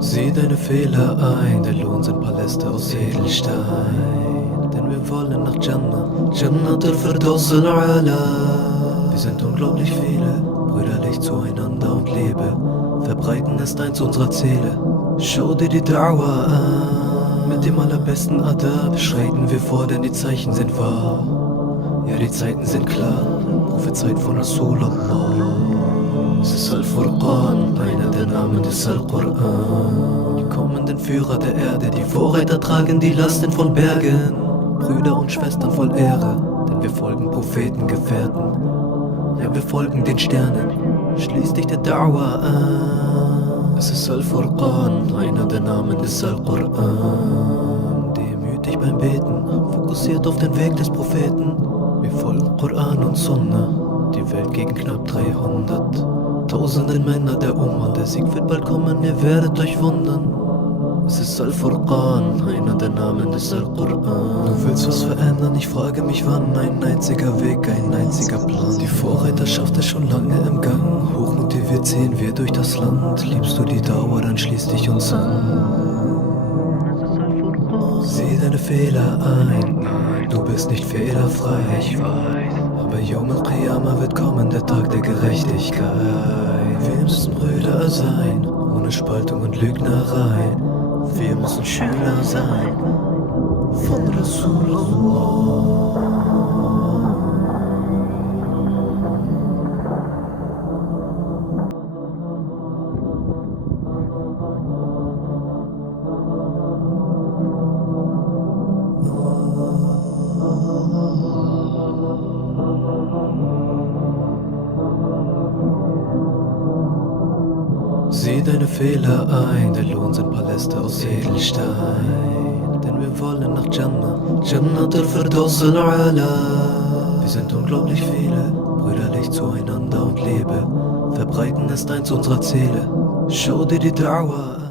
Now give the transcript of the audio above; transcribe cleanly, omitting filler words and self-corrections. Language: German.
Sieh deine Fehler ein, der Lohn sind Paläste aus Edelstein. Denn wir wollen nach Jannah, Jannat al-Firdaus al-Ala. Wir sind unglaublich viele, brüderlich zueinander und Liebe. Verbreiten ist eins unserer Ziele. Schau dir die Da'wah an. Mit dem allerbesten Adab schreiten wir vor, denn die Zeichen sind wahr. Ja, die Zeiten sind klar, Prophezeit von Rasulallah. Es ist Al-Furqan, einer der Namen des Al-Quran. Die kommenden Führer der Erde, die Vorreiter tragen die Lasten von Bergen. Brüder und Schwestern voll Ehre, denn wir folgen Propheten, Gefährten. Ja, wir folgen den Sternen, schließ dich der Da'wah an. Es ist Al-Furqan, einer der Namen des Al-Quran. Demütig beim Beten, fokussiert auf den Weg des Propheten. Wir folgen Koran und Sunnah, die Welt gegen knapp 300. Tausenden Männer der Umma, der Sieg wird bald kommen, ihr werdet euch wundern. Es ist Al-Furqan, einer der Namen des Al-Quran. Du willst was verändern, ich frage mich wann. Ein einziger Weg, ein einziger Plan. Die Vorreiterschaft ist schon lange im Gang. Hochmotiviert ziehen wir durch das Land. Liebst du die Dauer, dann schließ dich uns an. Sieh deine Fehler ein, nein, du bist nicht fehlerfrei, ich weiß. Aber Yawm al-Qiyamah wird kommen, der Tag der Gerechtigkeit. Wir müssen Brüder sein, ohne Spaltung und Lügnerei. Wir müssen Schüler sein von Rasulullah. Sieh deine Fehler ein, der Lohn sind Paläste aus Edelstein. Denn wir wollen nach Jannah, Jannat al-Firdaus al-Ala. Wir sind unglaublich viele, brüderlich zueinander und Liebe. Verbreiten ist eins unserer Ziele. Schau dir die Da'wah an.